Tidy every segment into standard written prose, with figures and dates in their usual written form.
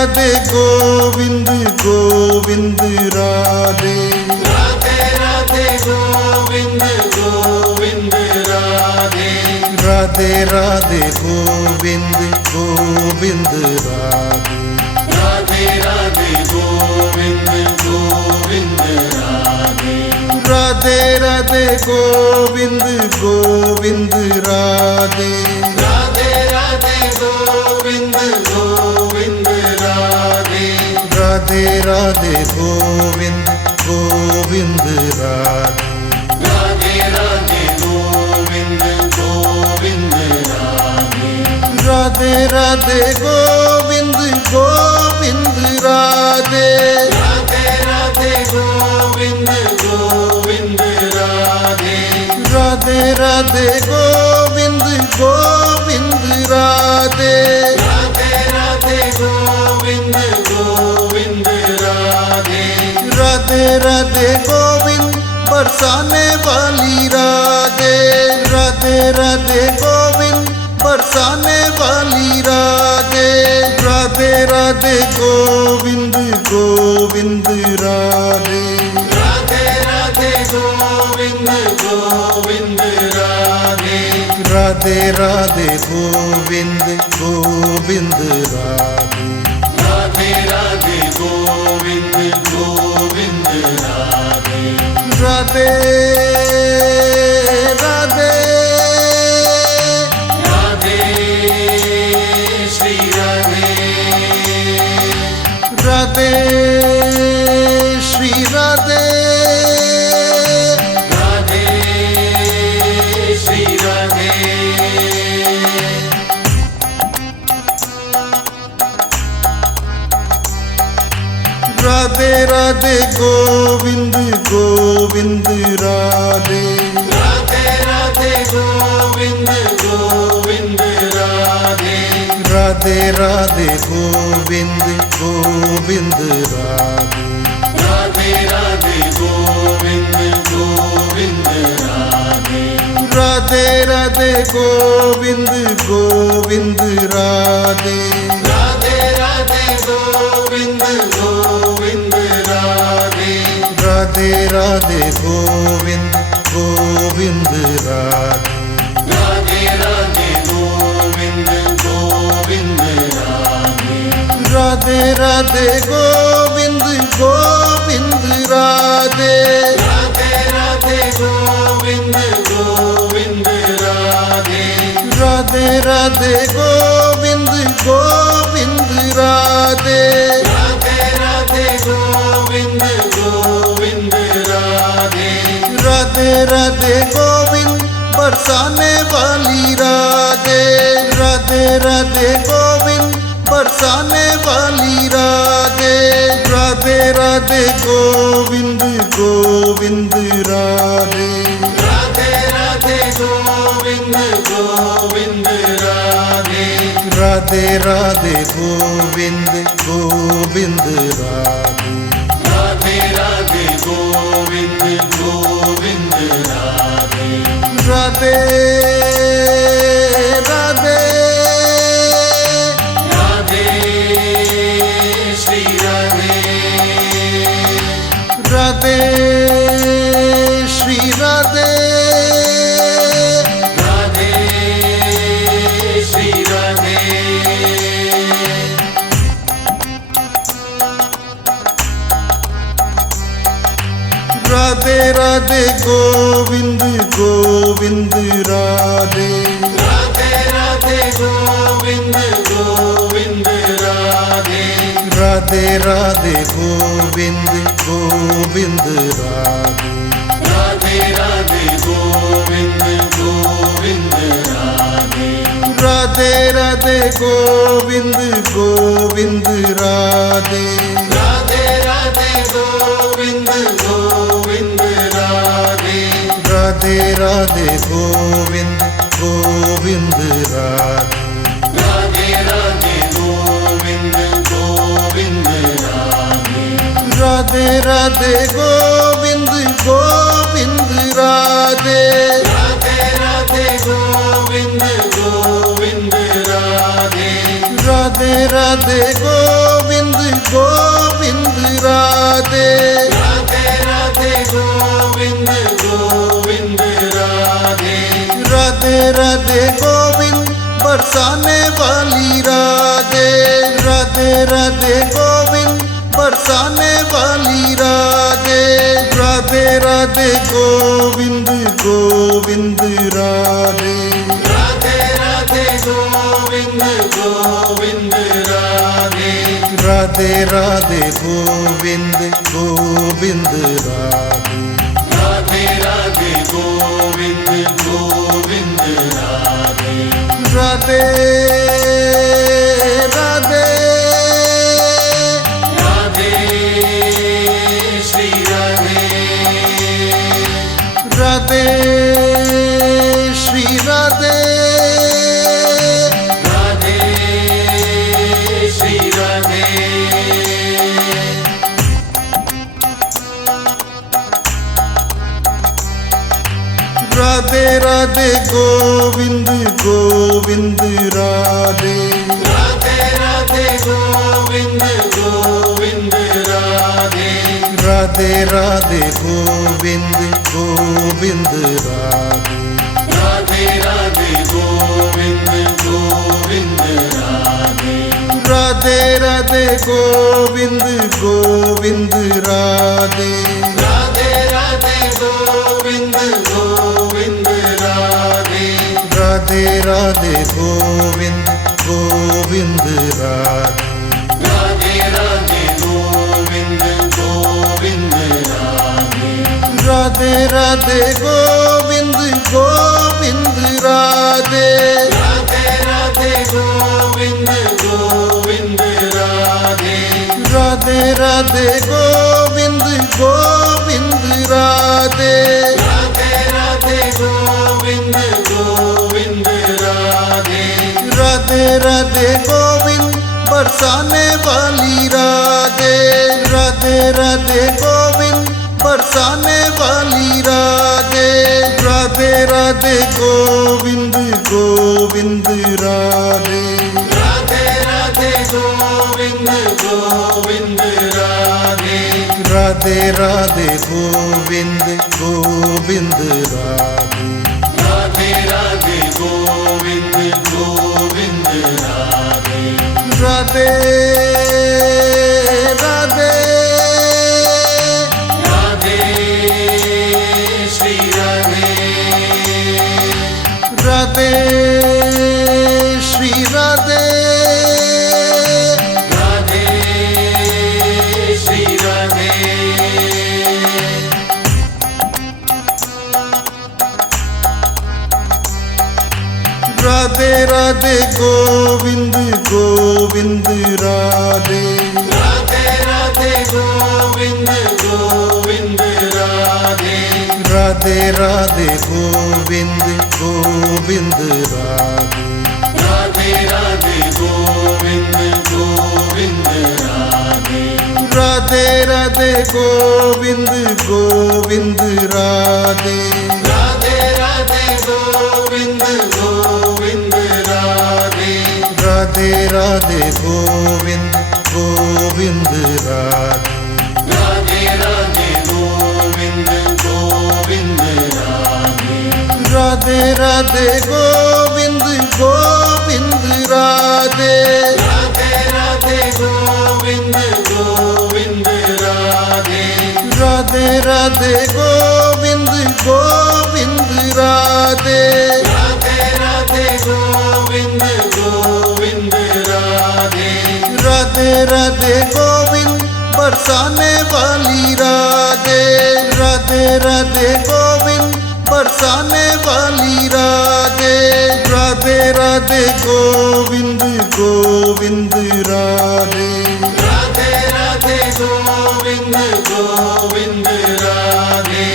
राधे गोविंद गोविंद राधे राधे राधे गोविंद गोविंद राधे राधे राधे गोविंद गोविंद राधे राधे राधे गोविंद गोविंद राधे राधे राधे गोविंद गोविंद राधे राधे राधे गोविंद गोविंद राधे राधे राधे गोविंद गोविंद राधे राधे राधे गोविंद गोविंद राधे राधे राधे गोविंद गोविंद राधे राधे राधे गोविंद गोविंद राधे राधे राधे गोविंद गोविंद राधे राधे राधे गोविंद गोविंद राधे राधे राधे गोविंद बरसाने वाली राधे राधे राधे गोविंद बरसाने वाली राधे राधे राधे गोविंद गोविंद राधे राधे राधे गोविंद गोविंद राधे राधे राधे गोविंद गोविंद राधे राधे राधे गोविंद गोविंद राधे राधे राधे राधे श्री राधे राधे श्री राधे राधे श्री राधे राधे राधे गोविंद गोविंद राधे राधे राधे गोविंद गोविंद राधे राधे राधे गोविंद गोविंद राधे राधे राधे गोविंद गोविंद राधे राधे राधे गोविंद गोविंद राधे राधे राधे गोविंद गोविंद राधे राधे राधे गोविंद गोविंद राधे राधे राधे गोविंद गोविंद राधे राधे राधे गोविंद गोविंद राधे राधे राधे गोविंद गोविंद राधे राधे राधे गोविंद गोविंद राधे राधे राधे गोविंद गोविंद राधे राधे राधे गोविंद बरसाने वाली राधे राधे राधे गोविंद बरसाने वाली राधे राधे राधे गोविंद गोविंद राधे राधे राधे गोविंद गोविंद राधे राधे राधे गोविंद गोविंद राधे राधे राधे गोविंद गोविंद राधे राधे राधे राधे श्री राधे राधे श्री राधे राधे श्री राधे राधे राधे गोविंद गोविंद राधे राधे राधे गोविंद गोविंद राधे राधे राधे गोविंद गोविंद राधे राधे राधे गोविंद गोविंद राधे राधे राधे गोविंद गोविंद राधे राधे राधे गोविंद गोविंद राधे राधे राधे गोविंद गोविंद राधे राधे राधे गोविंद गोविंद राधे राधे राधे गोविंद गोविंद राधे राधे राधे गोविंद गोविंद राधे राधे राधे गोविंद राधे राधे राधे गोविंद बरसाने वाली राधे राधे राधे गोविंद बरसाने वाली राधे राधे राधे गोविंद गोविंद राधे राधे राधे गोविंद गोविंद राधे राधे राधे गोविंद गोविंद राधे राधे राधे गोविंद गोविंद राधे राधे राधे राधे श्री राधे राधे श्री राधे राधे श्री राधे राधे राधे गोविंद गोविंद राधे राधे राधे गोविंद गोविंद राधे राधे राधे गोविंद गोविंद राधे राधे राधे गोविंद गोविंद राधे राधे राधे गोविंद गोविंद राधे राधे राधे गोविंद गोविंद राधे राधे राधे गोविंद गोविंद राधे राधे राधे गोविंद गोविंद राधे राधे राधे गोविंद गोविंद राधे राधे राधे गोविंद गोविंद राधे राधे राधे गोविंद गोविंद राधे राधे राधे गोविंद गोविंद राधे राधे राधे गोविंद बरसाने वाली राधे राधे राधे गोविंद बरसाने वाली राधे राधे राधे गोविंद गोविंद राधे राधे राधे गोविंद गोविंद राधे राधे राधे गोविंद गोविंद राधे राधे राधे गोविंद गोविंद राधे राधे राधे राधे श्री राधे राधे श्री राधे राधे श्री राधे राधे राधे गोविंद गोविंद राधे राधे राधे गोविंद गोविंद राधे राधे राधे गोविंद गोविंद राधे राधे राधे गोविंद गोविंद राधे राधे राधे गोविंद गोविंद राधे राधे राधे गोविंद गोविंद राधे राधे राधे गोविंद गोविंद राधे राधे राधे गोविंद गोविंद राधे राधे राधे गोविंद गोविंद राधे राधे राधे गोविंद गोविंद राधे राधे राधे गोविंद गोविंद राधे राधे राधे गोविंद गोविंद राधे राधे राधे गोविंद बरसाने वाली राधे राधे राधे गोविंद बरसाने वाली राधे राधे राधे गोविंद गोविंद राधे राधे राधे गोविंद गोविंद राधे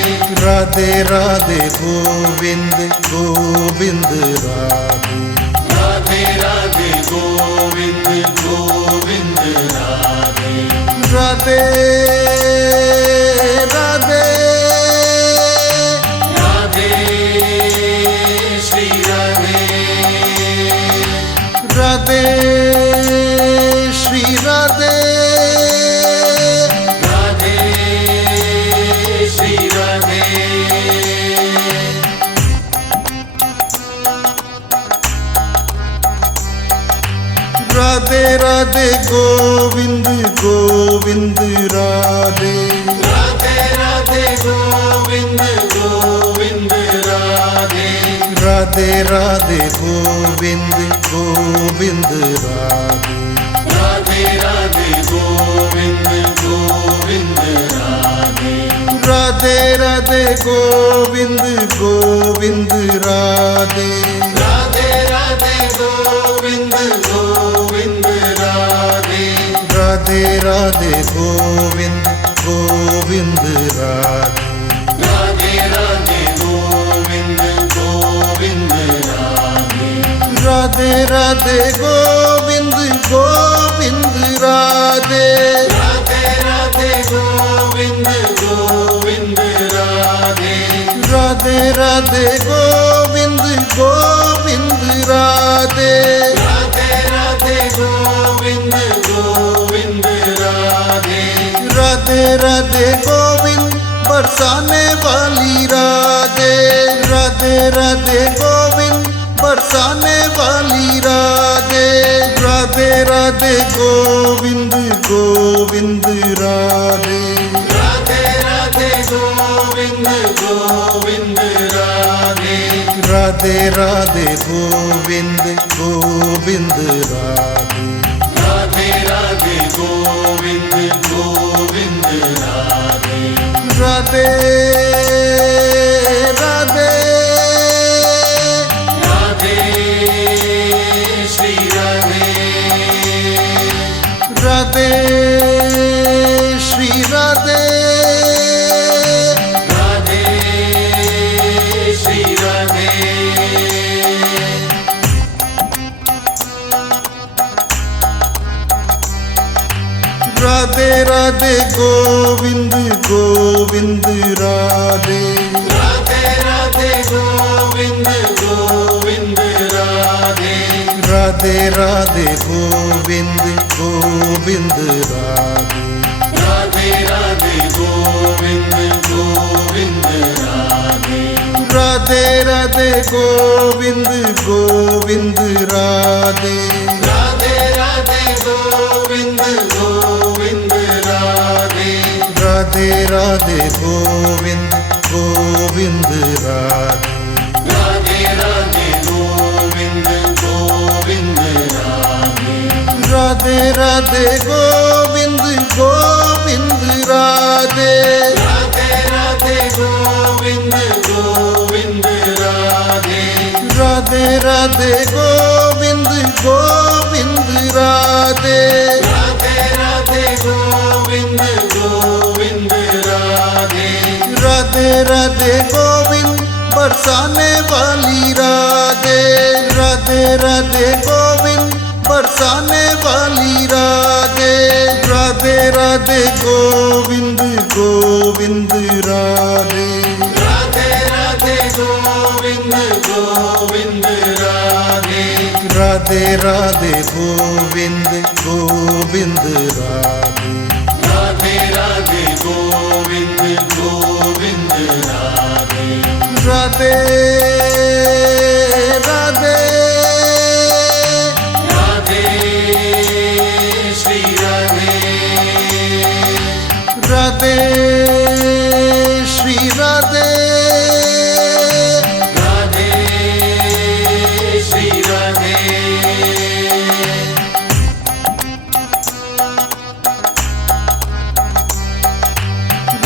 राधे राधे गोविंद गोविंद राधे राधे राधे गोविंद गोविंद राधे राधे राधे राधे श्री राधे राधे श्री राधे राधे श्री राधे राधे राधे गोविंद गोविंद राधे राधे राधे गोविंद गोविंद राधे राधे राधे गोविंद गोविंद राधे राधे राधे गोविंद गोविंद राधे राधे राधे गोविंद गोविंद राधे राधे राधे गोविंद गोविंद राधे राधे राधे गोविंद गोविंद राधे राधे राधे गोविंद गोविंद राधे राधे राधे गोविंद गोविंद राधे राधे राधे गोविंद गोविंद राधे राधे राधे गोविंद गोविंद राधे राधे राधे गोविंद गोविंद राधे राधे राधे गोविंद बरसाने वाली राधे राधे राधे गोविंद बरसाने वाली राधे राधे राधे गोविंद गोविंद राधे राधे राधे गोविंद गोविंद राधे राधे राधे गोविंद गोविंद राधे राधे राधे गोविंद गोविंद राधे राधे राधे राधे श्री राधे राधे श्री राधे राधे श्री राधे राधे राधे गोविंद गोविंद राधे राधे राधे गोविंद गोविंद राधे राधे राधे गोविंद गोविंद राधे राधे राधे गोविंद गोविंद राधे राधे राधे गोविंद गोविंद राधे राधे राधे गोविंद गोविंद राधे राधे राधे गोविंद गोविंद राधे राधे राधे गोविंद गोविंद राधे राधे राधे गोविंद गोविंद राधे राधे राधे गोविंद गोविंद राधे राधे राधे गोविंद गोविंद राधे राधे राधे गोविंद गोविंद राधे राधे राधे गोविंद बरसाने वाली राधे राधे राधे गोविंद बरसाने वाली राधे राधे राधे गोविंद गोविंद राधे राधे राधे गोविंद गोविंद राधे राधे राधे गोविंद गोविंद राधे राधे राधे गोविंद गोविंद राधे राधे राधे राधे श्री राधे राधे श्री राधे राधे श्री राधे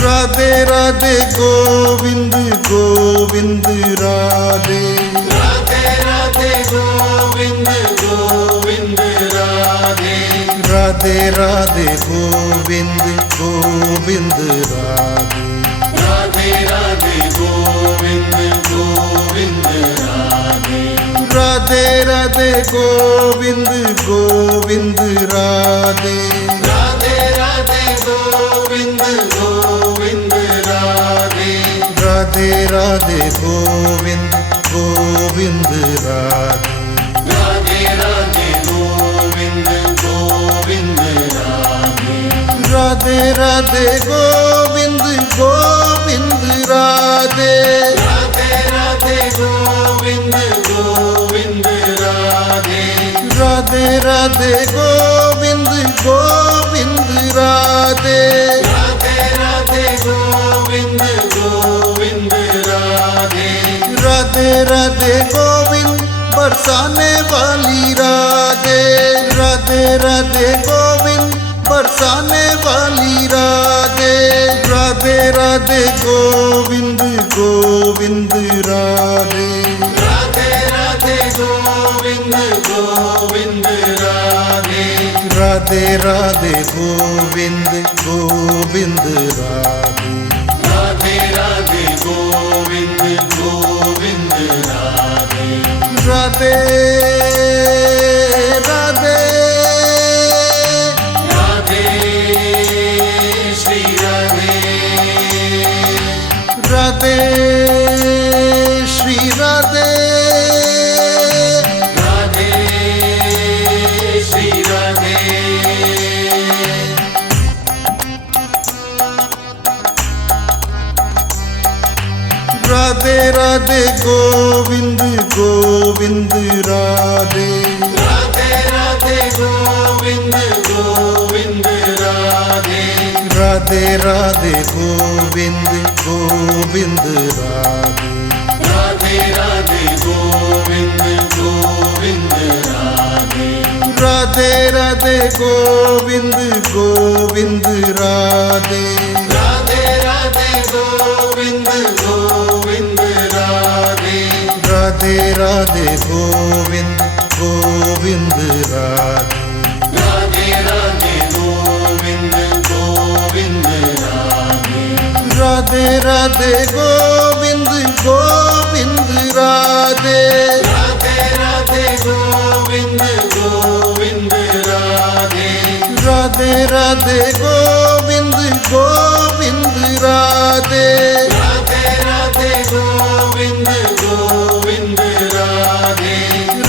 राधे राधे गोविंद गोविंद राधे राधे राधे गोविंद गोविंद राधे राधे राधे गोविंद गोविंद राधे राधे राधे गोविंद गोविंद राधे राधे राधे गोविंद गोविंद राधे राधे राधे गोविंद गोविंद राधे राधे राधे गोविंद गोविंद राधे राधे राधे गोविंद गोविंद राधे राधे राधे गोविंद गोविंद राधे राधे राधे गोविंद गोविंद राधे राधे राधे गोविंद गोविंद राधे राधे राधे गोविंद गोविंद राधे राधे राधे गोविंद बरसाने वाली राधे राधे राधे गोविंद बरसाने वाली राधे राधे राधे गोविंद गोविंद राधे राधे राधे गोविंद गोविंद राधे राधे राधे गोविंद गोविंद राधे राधे राधे गोविंद गोविंद राधे राधे राधे राधे श्री राधे राधे श्री राधे राधे श्री राधे राधे राधे गोविंद गोविंद राधे राधे राधे गोविंद गोविंद राधे राधे राधे गोविंद गोविंद राधे राधे राधे गोविंद गोविंद राधे राधे राधे गोविंद गोविंद राधे राधे राधे गोविंद गोविंद राधे राधे राधे गोविंद गोविंद राधे राधे राधे गोविंद गोविंद राधे राधे राधे गोविंद गोविंद राधे राधे राधे गोविंद गोविंद राधे राधे राधे गोविंद गोविंद राधे राधे राधे गोविंद गोविंद राधे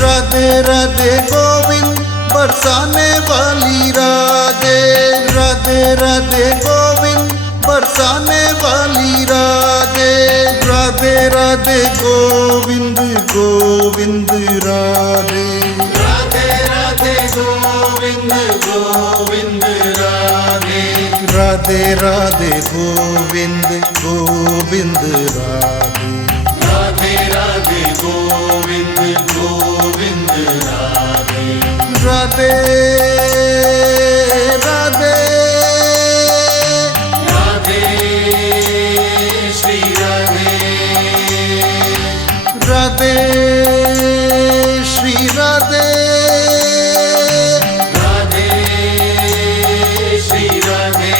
राधे राधे गोविंद बरसाने वाली राधे राधे राधे गोविंद बरसाने वाली राधे राधे राधे गोविंद गोविंद राधे राधे राधे गोविंद गोविंद राधे राधे राधे गोविंद गोविंद राधे राधे राधे गोविंद गोविंद राधे राधे राधे राधे श्री राधे राधे श्री राधे राधे श्री राधे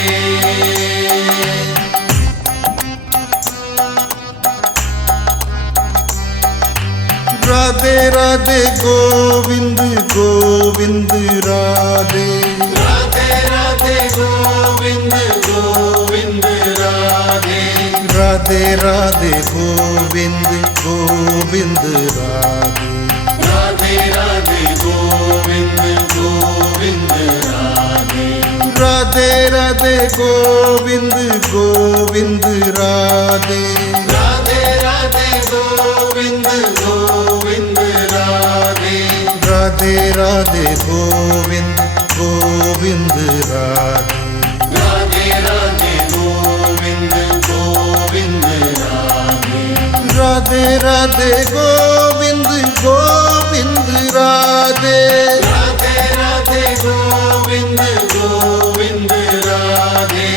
राधे राधे गोविंद गोविंद राधे राधे राधे गोविंद गोविंद राधे राधे राधे गोविंद गोविंद राधे राधे राधे गोविंद गोविंद राधे राधे राधे गोविंद गोविंद राधे राधे राधे गोविंद गोविंद राधे राधे राधे गोविंद गोविंद राधे राधे राधे गोविंद गोविंद राधे राधे राधे गोविंद गोविंद राधे राधे राधे गोविंद गोविंद राधे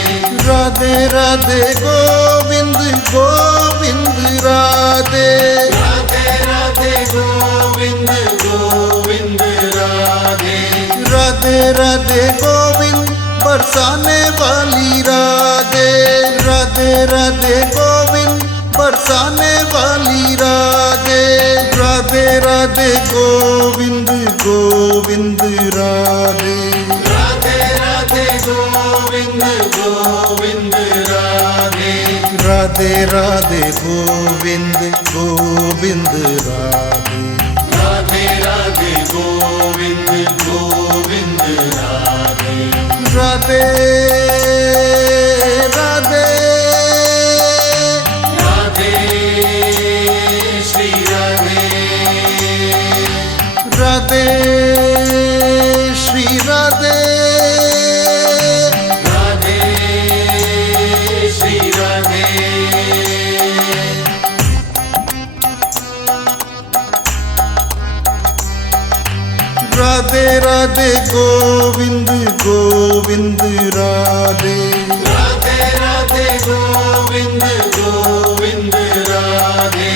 राधे राधे गोविंद गोविंद राधे राधे राधे गोविंद गोविंद राधे राधे राधे गोविंद बरसाने वाली राधे राधे राधे गोविंद बरसाने वाली राधे राधे राधे गोविंद गोविंद राधे राधे राधे गोविंद गोविंद राधे राधे राधे गोविंद गोविंद राधे राधे राधे गोविंद गोविंद राधे राधे राधे राधे श्री राधे राधे राधे राधे श्री राधे राधे राधे गोविंद गोविंद राधे राधे राधे गोविंद गोविंद राधे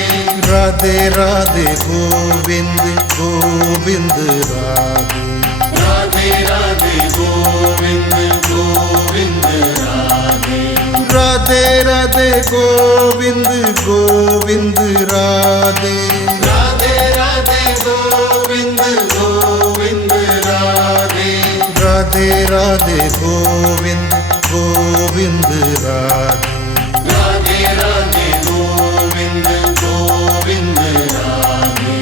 राधे राधे गोविंद गोविंद राधे राधे राधे गोविंद गोविंद राधे राधे राधे गोविंद गोविंद राधे राधे राधे गोविंद गोविंद राधे राधे राधे गोविंद गोविंद राधे राधे राधे गोविंद गोविंद राधे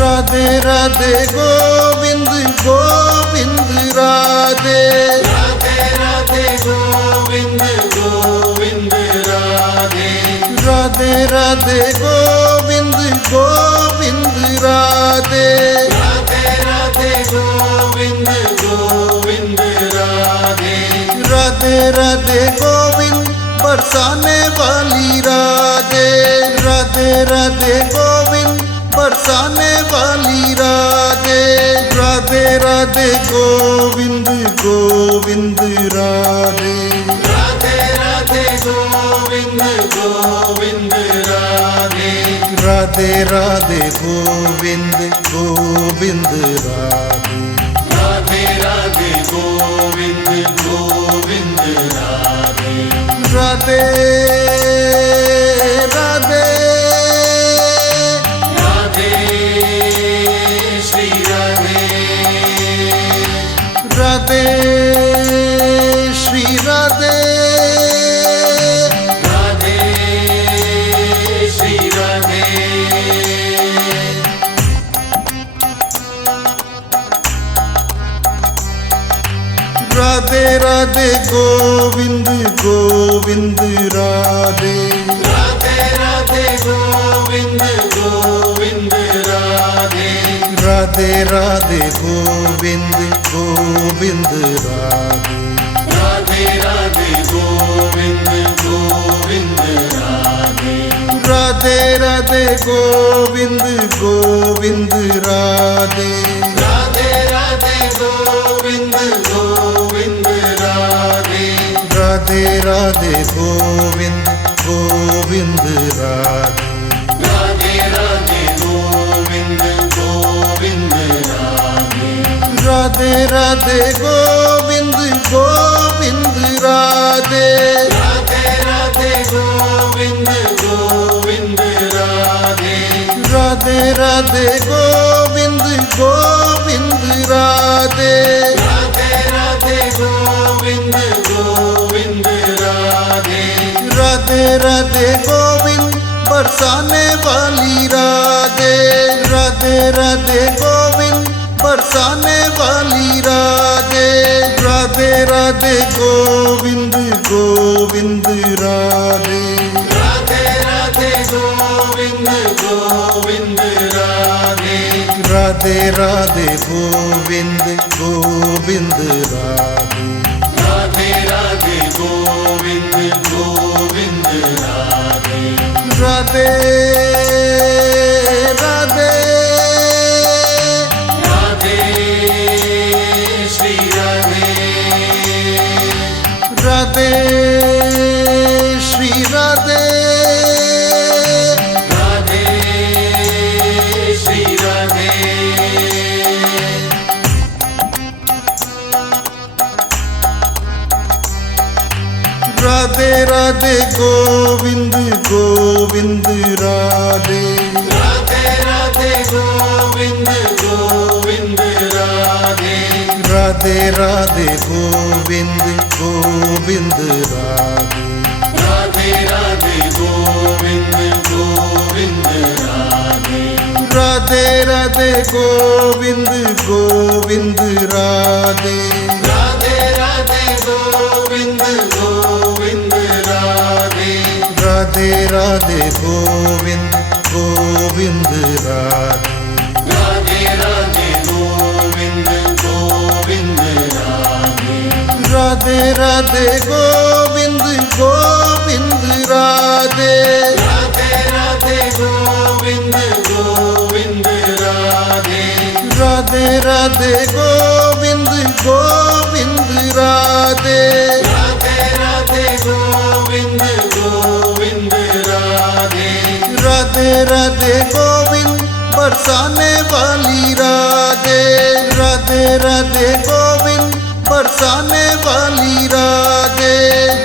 राधे राधे गोविंद गोविंद राधे राधे राधे गोविंद गोविंद राधे राधे राधे गोविंद गोविंद राधे राधे राधे गोविंद गोविंद राधे राधे राधे गोविंद बरसाने वाली राधे राधे राधे गोविंद बरसाने वाली राधे राधे राधे गोविंद गोविंद राधे राधे राधे गोविंद गोविंद राधे राधे राधे गोविंद गोविंद राधे राधे राधे गोविंद गोविंद राधे राधे राधे राधे श्री राधे राधे श्री राधे राधे श्री राधे राधे राधे गोविंद गोविंद राधे राधे राधे गोविंद गोविंद राधे राधे राधे गोविंद गोविंद राधे राधे राधे गोविंद गोविंद राधे राधे राधे गोविंद गोविंद राधे राधे राधे गोविंद गोविंद राधे राधे राधे गोविंद गोविंद राधे राधे राधे गोविंद गोविंद राधे राधे राधे गोविंद गोविंद राधे राधे राधे गोविंद गोविंद राधे राधे राधे गोविंद गोविंद राधे राधे राधे गोविंद गोविंद राधे राधे राधे गोविंद बरसाने वाली राधे राधे राधे गोविंद बरसाने वाली राधे राधे राधे गोविंद गोविंद राधे राधे राधे गोविंद गोविंद राधे राधे राधे गोविंद गोविंद राधे राधे राधे गोविंद गोविंद राधे राधे राधे राधे श्री राधे राधे श्री राधे राधे श्री राधे राधे राधे गोविंद गोविंद राधे राधे राधे गोविंद गोविंद राधे राधे राधे गोविंद गोविंद राधे राधे राधे गोविंद गोविंद राधे राधे राधे गोविंद गोविंद राधे राधे राधे गोविंद गोविंद राधे राधे राधे गोविंद गोविंद राधे राधे राधे गोविंद गोविंद राधे राधे गोविंद गोविंद राधे राधे राधे गोविंद गोविंद राधे राधे राधे गोविंद गोविंद राधे राधे राधे गोविंद गोविंद राधे राधे राधे गोविंद बरसाने वाली राधे राधे राधे गोविंद बरसाने वाली राधे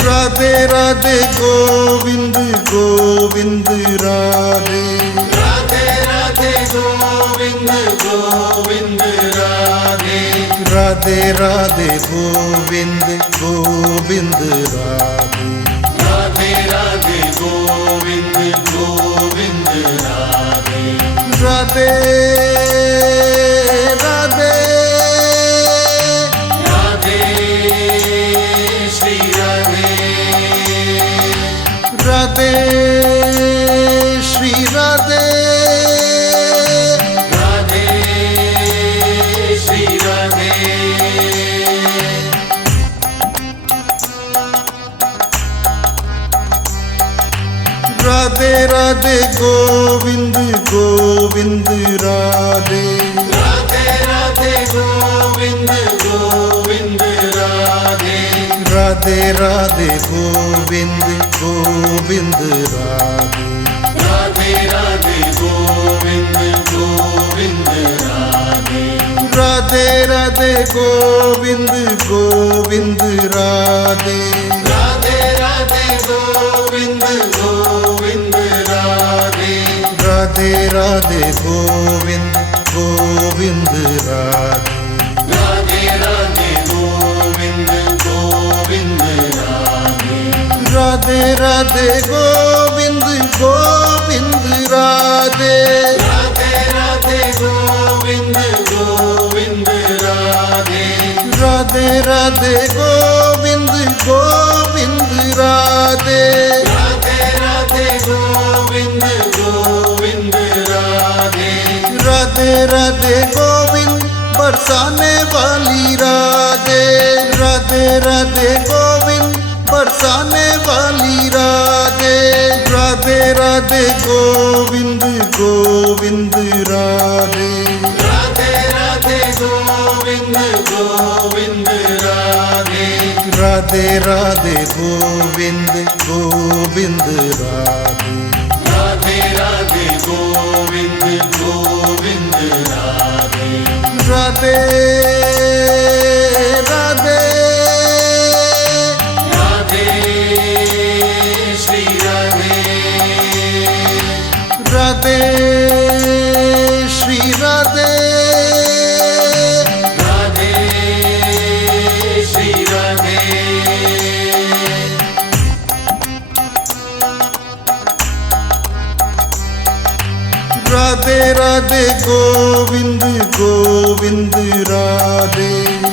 राधे राधे गोविंद गोविंद राधे राधे राधे गोविंद गोविंद राधे राधे राधे गोविंद गोविंद राधे राधे राधे गोविंद गोविंद राधे राधे राधे राधे श्री राधे राधे श्री राधे राधे श्री राधे राधे राधे गोविंद गोविंद राधे राधे राधे गोविंद गोविंद राधे राधे राधे गोविंद गोविंद राधे राधे राधे गोविंद गोविंद राधे राधे राधे गोविंद गोविंद राधे राधे राधे गोविंद गोविंद राधे राधे राधे गोविंद गोविंद राधे राधे राधे गोविंद गोविंद राधे राधे राधे गोविंद गोविंद राधे राधे राधे गोविंद गोविंद राधे राधे राधे गोविंद गोविंद राधे राधे राधे गोविंद गोविंद राधे राधे राधे गोविंद बरसाने वाली राधे राधे राधे गोविंद बरसाने वाली राधे राधे राधे गोविंद गोविंद राधे राधे राधे गोविंद गोविंद राधे राधे राधे गोविंद गोविंद राधे राधे राधे गोविंद गोविंद राधे राधे राधे राधे श्री राधे राधे श्री राधे राधे श्री राधे राधे राधे गोविंद गोविंद राधे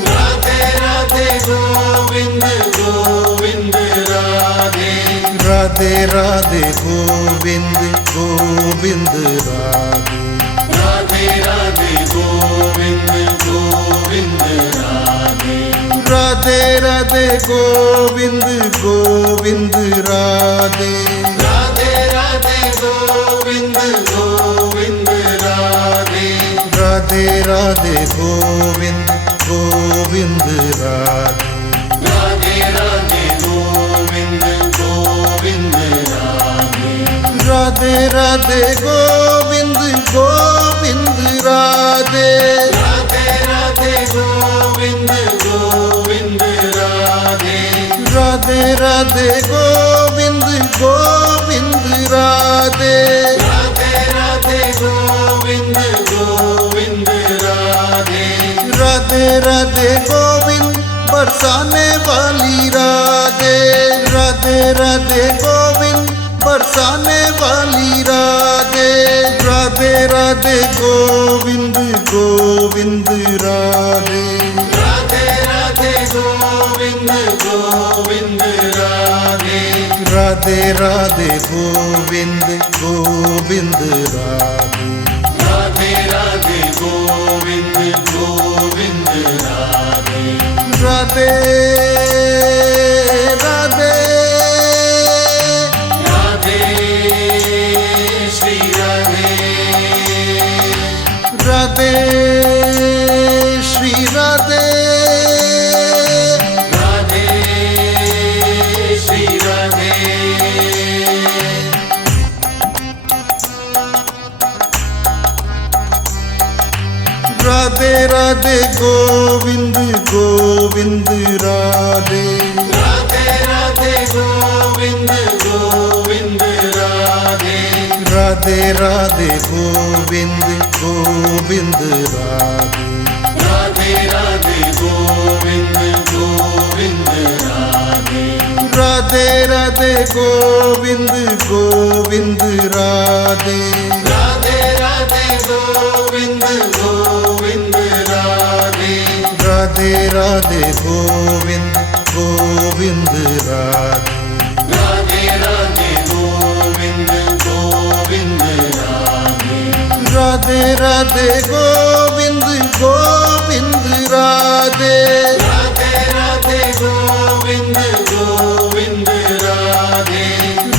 राधे राधे गोविंद गोविंद राधे राधे राधे गोविंद गोविंद राधे राधे राधे गोविंद गोविंद राधे राधे राधे गोविंद गोविंद राधे राधे राधे गोविंद गोविंद राधे राधे राधे गोविंद गोविंद राधे राधे राधे गोविंद गोविंद राधे राधे राधे गोविंद गोविंद राधे राधे राधे गोविंद गोविंद राधे राधे राधे गोविंद गोविंद राधे राधे राधे गोविंद गोविंद राधे राधे राधे गोविंद बरसाने वाली राधे राधे राधे गोविंद बरसाने वाली राधे राधे राधे गोविंद गोविंद राधे राधे राधे गोविंद गोविंद राधे राधे राधे गोविंद गोविंद राधे राधे राधे गोविंद गोविंद राधे राधे राधे राधे गोविंद गोविंद राधे राधे राधे गोविंद गोविंद राधे राधे राधे गोविंद गोविंद राधे राधे राधे गोविंद गोविंद राधे राधे राधे गोविंद गोविंद राधे राधे राधे गोविंद गोविंद राधे राधे राधे गोविंद गोविंद राधे राधे राधे गोविंद गोविंद राधे राधे राधे गोविंद गोविंद राधे राधे राधे गोविंद गोविंद राधे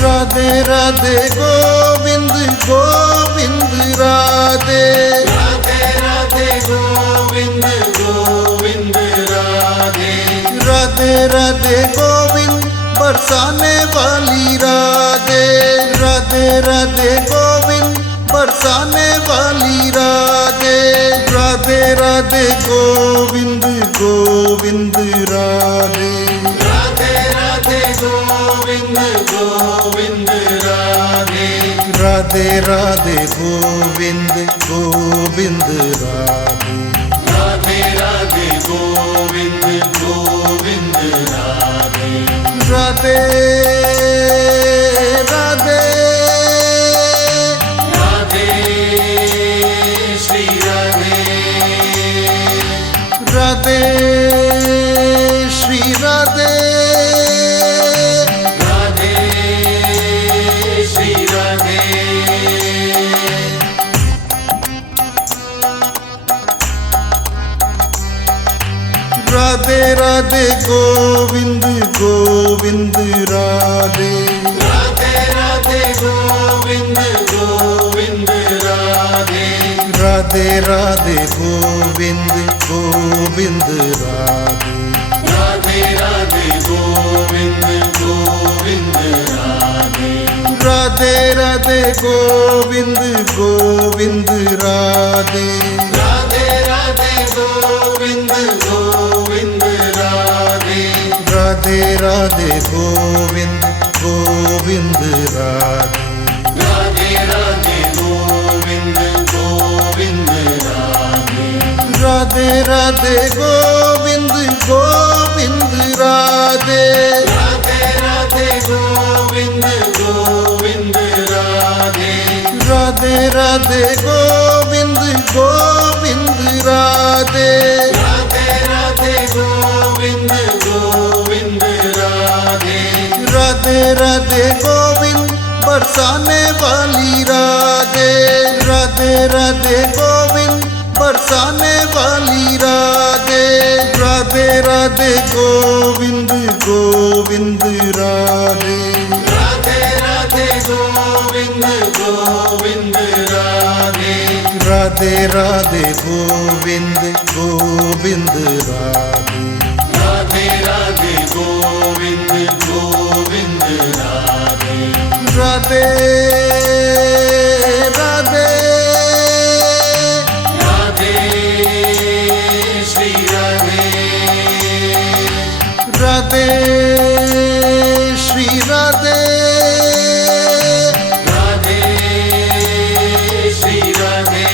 राधे राधे गोविंद गोविंद राधे राधे राधे गोविंद गोविंद राधे राधे राधे गोविंद बरसाने वाली राधे राधे राधे गोविंद बरसाने वाली राधे राधे राधे गोविंद गोविंद राधे राधे राधे गोविंद गोविंद राधे राधे राधे गोविंद गोविंद राधे राधे राधे गोविंद गोविंद राधे राधे राधे राधे श्री राधे राधे श्री राधे राधे श्री राधे राधे राधे गोविंद गोविंद राधे राधे राधे गोविंद गोविंद राधे राधे राधे गोविंद गोविंद राधे राधे राधे गोविंद गोविंद राधे राधे राधे गोविंद गोविंद राधे राधे राधे गोविंद गोविंद राधे राधे राधे गोविंद गोविंद राधे राधे राधे गोविंद गोविंद राधे राधे राधे गोविंद गोविंद राधे राधे राधे गोविंद गोविंद राधे राधे राधे गोविंद गोविंद राधे राधे राधे गोविंद गोविंद राधे राधे राधे गोविंद बरसाने वाली राधे राधे राधे गोविंद बरसाने वाली राधे राधे राधे गोविंद गोविंद राधे राधे राधे गोविंद गोविंद राधे राधे राधे गोविंद गोविंद राधे राधे राधे गोविंद गोविंद राधे राधे राधे राधे श्री राधे राधे श्री राधे राधे श्री राधे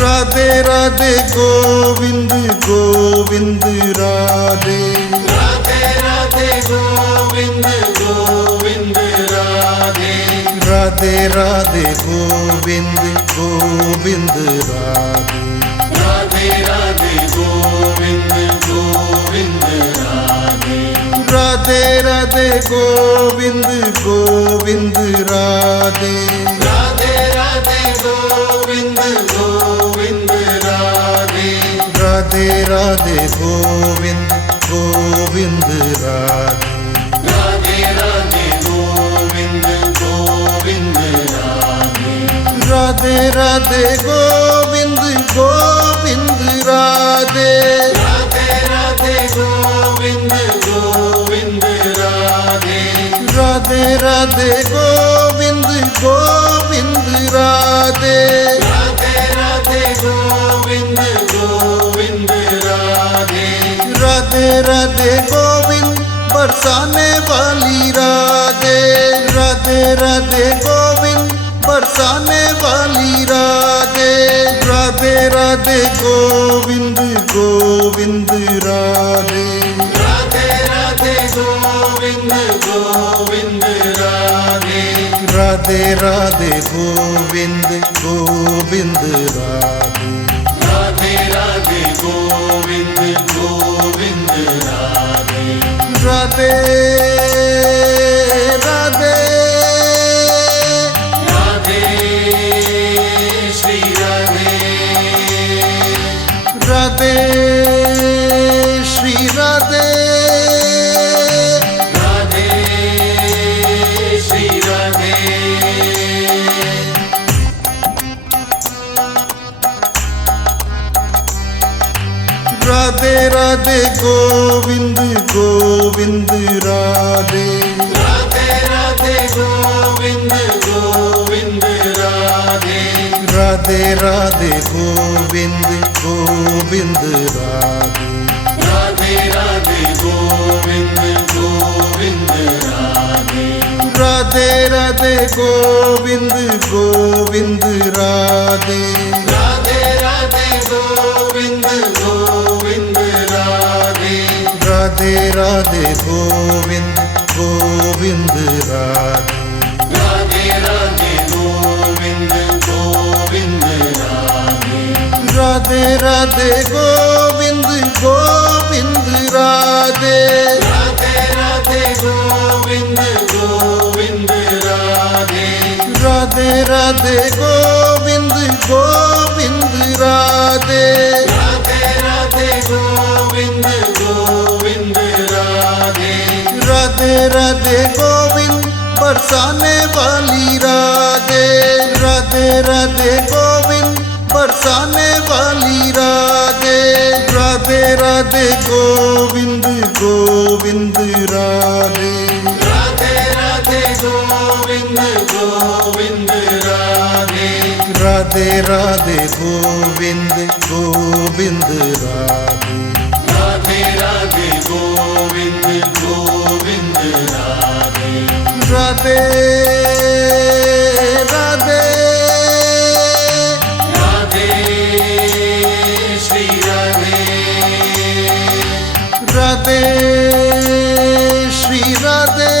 राधे राधे गोविंद गोविंद राधे राधे राधे गोविंद गोविंद राधे राधे राधे गोविंद गोविंद राधे राधे राधे गोविंद गोविंद राधे राधे राधे गोविंद गोविंद राधे राधे राधे गोविंद गोविंद राधे राधे राधे गोविंद गोविंद राधे राधे राधे गोविंद गोविंद राधे राधे राधे गोविंद गोविंद राधे राधे राधे गोविंद गोविंद राधे राधे राधे गोविंद गोविंद राधे राधे राधे गोविंद गोविंद राधे राधे राधे गोविंद बरसाने वाली राधे राधे राधे गोविंद बरसाने वाली राधे राधे राधे गोविंद गोविंद राधे राधे राधे गोविंद गोविंद राधे राधे राधे गोविंद गोविंद राधे राधे राधे गोविंद गोविंद राधे राधे राधे राधे श्री राधे राधे श्री राधे राधे श्री राधे राधे राधे गोविंद गोविंद राधे राधे राधे गोविंद गोविंद राधे राधे राधे गोविंद गोविंद राधे राधे राधे गोविंद गोविंद राधे राधे राधे गोविंद गोविंद राधे राधे राधे गोविंद गोविंद राधे राधे राधे गोविंद गोविंद राधे राधे राधे गोविंद गोविंद राधे राधे राधे गोविंद गोविंद राधे राधे राधे गोविंद गोविंद राधे राधे राधे गोविंद गोविंद राधे राधे राधे गोविंद गोविंद राधे राधे राधे गोविंद बरसाने वाली राधे राधे राधे गोविंद बरसाने वाली राधे राधे राधे गोविंद गोविंद राधे राधे राधे गोविंद गोविंद राधे राधे राधे गोविंद गोविंद राधे राधे राधे गोविंद गोविंद राधे राधे राधे राधे श्री राधे राधे श्री राधे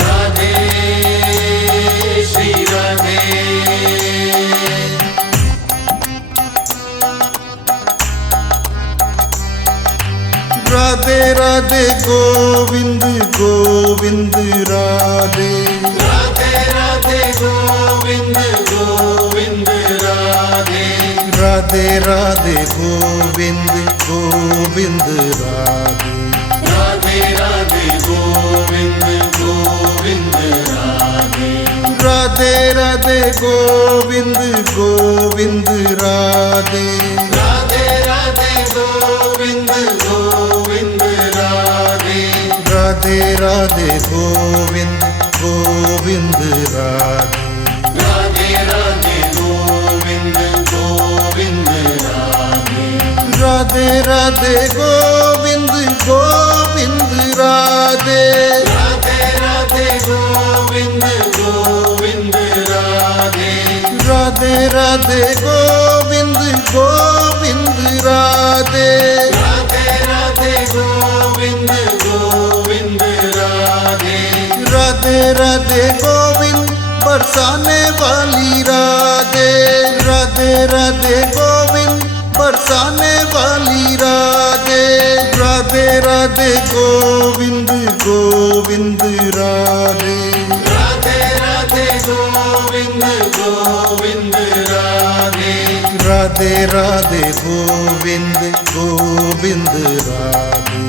राधे श्री राधे राधे राधे गोविंद गोविंद राधे राधे राधे गोविंद गोविंद राधे राधे राधे गोविंद गोविंद राधे राधे राधे गोविंद गोविंद राधे राधे राधे गोविंद गोविंद राधे राधे राधे गोविंद गोविंद राधे राधे राधे गोविंद गोविंद राधे राधे राधे गोविंद गोविंद राधे राधे राधे गोविंद गोविंद राधे राधे राधे गोविंद गोविंद राधे राधे राधे गोविंद गोविंद राधे राधे राधे गोविंद गोविंद राधे राधे राधे गोविंद बरसाने वाली राधे राधे राधे गोविंद बरसाने वाली राधे राधे राधे गोविंद गोविंद राधे राधे राधे गोविंद गोविंद राधे राधे राधे गोविंद गोविंद राधे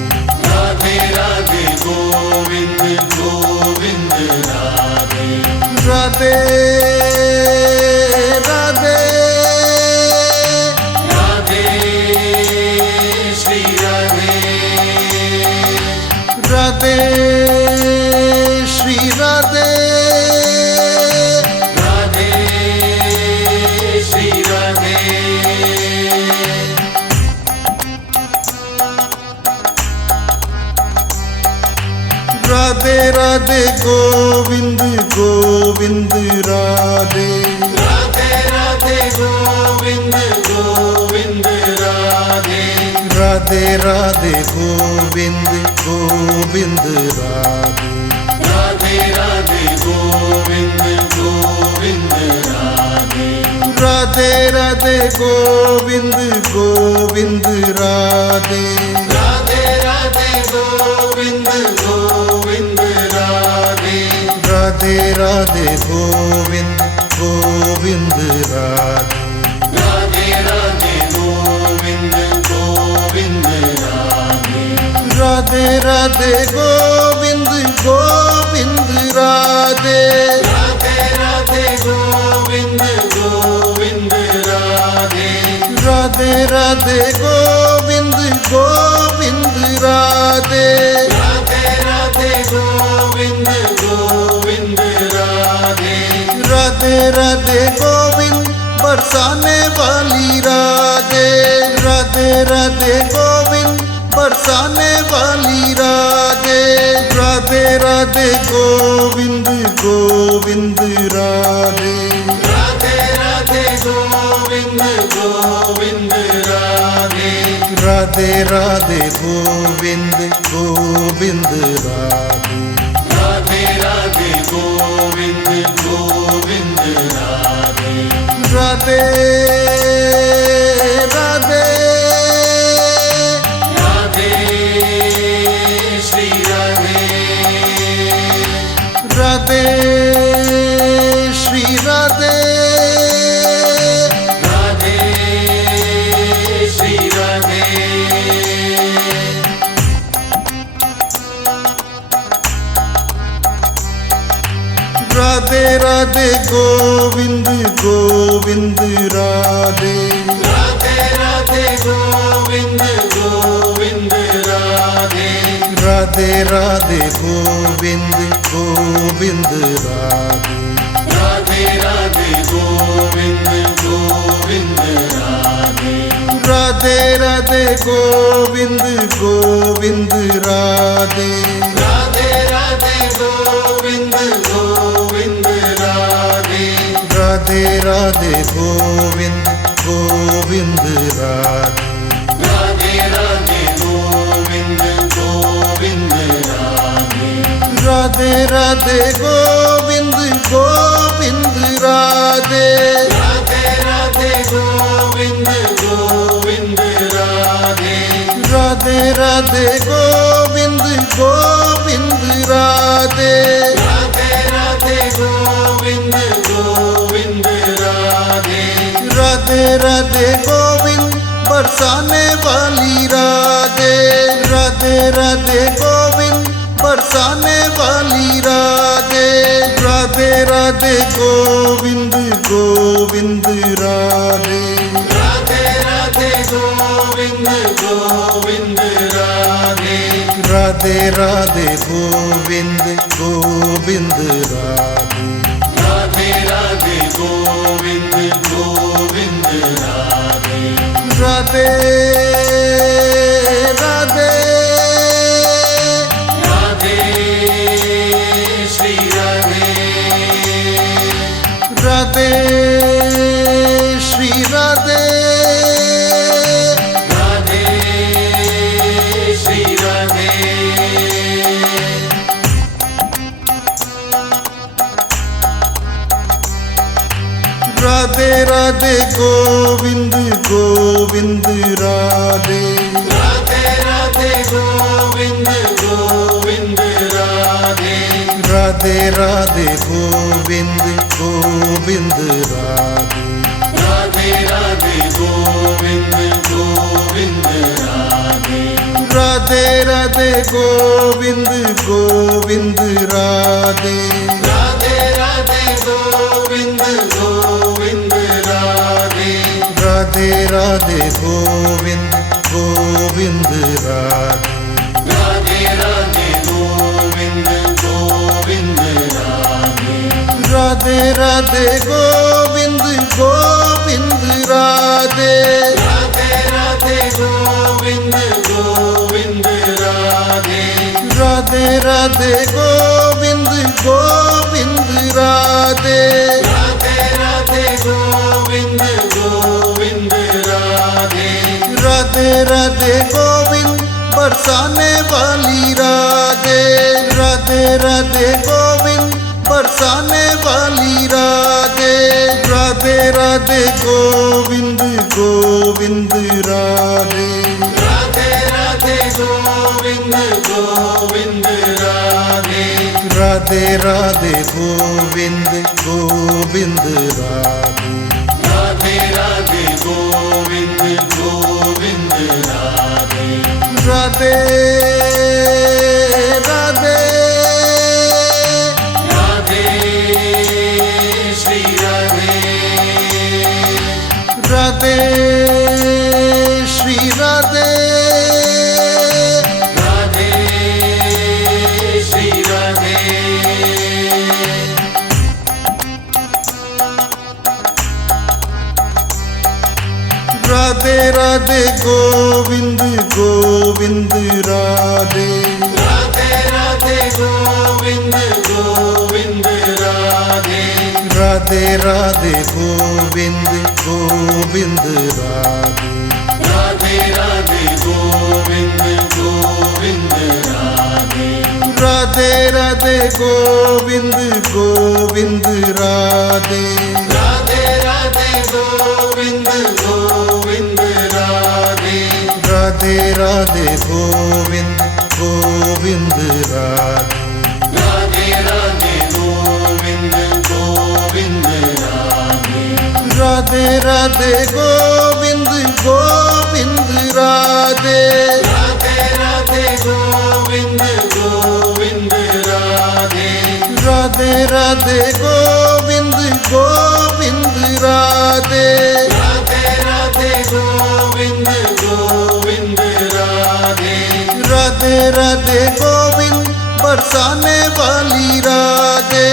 राधे राधे गोविंद गोविंद राधे राधे राधे राधे श्री राधे राधे राधे गोविंद गोविंद राधे राधे राधे गोविंद गोविंद राधे राधे राधे गोविंद गोविंद राधे राधे राधे गोविंद गोविंद राधे राधे राधे गोविंद गोविंद राधे राधे राधे गोविंद गोविंद राधे राधे राधे गोविंद गोविंद राधे राधे राधे गोविंद गोविंद राधे राधे राधे गोविंद गोविंद राधे राधे राधे गोविंद गोविंद राधे राधे राधे गोविंद गोविंद राधे राधे राधे गोविंद गोविंद राधे राधे राधे गोविंद बरसाने वाली राधे राधे राधे गोविंद बरसाने वाली राधे राधे राधे गोविंद गोविंद राधे राधे राधे गोविंद गोविंद राधे राधे राधे गोविंद गोविंद राधे राधे राधे गोविंद गोविंद राधे राधे राधे राधे श्री राधे राधे श्री राधे राधे श्री राधे राधे राधे गोविंद गोविंद राधे राधे राधे गोविंद गोविंद राधे राधे राधे गोविंद गोविंद राधे राधे राधे गोविंद गोविंद राधे राधे राधे गोविंद गोविंद राधे राधे राधे गोविंद गोविंद राधे राधे राधे गोविंद गोविंद राधे राधे राधे गोविंद गोविंद राधे राधे राधे गोविंद गोविंद राधे राधे राधे गोविंद गोविंद राधे राधे राधे गोविंद गोविंद राधे राधे राधे गोविंद गोविंद राधे राधे राधे गोविंद बरसाने वाली राधे राधे राधे गोविंद बरसाने वाली राधे राधे राधे गोविंद गोविंद राधे राधे राधे गोविंद गोविंद राधे राधे राधे गोविंद गोविंद राधे राधे राधे गोविंद गोविंद राधे राधे राधे राधे श्री राधे राधे श्री राधे राधे श्री राधे राधे राधे गोविंद गोविंद राधे राधे राधे गोविंद गोविंद राधे राधे राधे गोविंद गोविंद राधे राधे राधे गोविंद गोविंद राधे राधे राधे गोविंद गोविंद राधे राधे राधे गोविंद गोविंद राधे राधे राधे गोविंद गोविंद राधे राधे राधे गोविंद गोविंद राधे राधे राधे गोविंद गोविंद राधे राधे राधे गोविंद गोविंद राधे राधे राधे गोविंद बरसाने वाली राधे। राधे राधे गोविंद बरसाने वाली राधे। राधे राधे गोविंद गोविंद राधे। राधे राधे गोविंद गोविंद राधे। राधे राधे गोविंद गोविंद राधे। राधे राधे गोविंद गोविंद राधे। राधे राधे राधे श्री राधे। राधे श्री राधे। राधे श्री राधे। राधे राधे गोविंद गोविंद राधे। राधे राधे गोविंद गोविंद राधे। राधे राधे गोविंद गोविंद राधे। राधे राधे गोविंद गोविंद राधे। राधे राधे गोविंद गोविंद राधे। राधे राधे गोविंद गोविंद राधे। राधे राधे गोविंद गोविंद राधे। राधे राधे गोविंद गोविंद राधे। राधे राधे गोविंद गोविंद राधे। राधे राधे गोविंद गोविंद राधे। राधे राधे गोविंद गोविंद राधे। राधे राधे गोविंद गोविंद राधे। राधे राधे गोविंद बरसाने वाली राधे।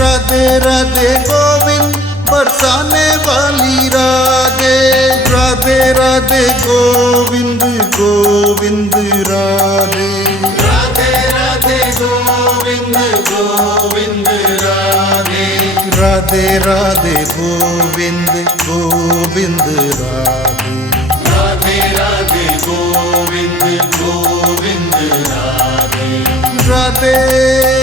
राधे राधे गोविंद बरसाने वाली राधे। राधे राधे गोविंद गोविंद राधे। राधे राधे गोविंद गोविंद राधे। राधे राधे गोविंद गोविंद राधे। राधे राधे गोविंद गोविंद राधे। राधे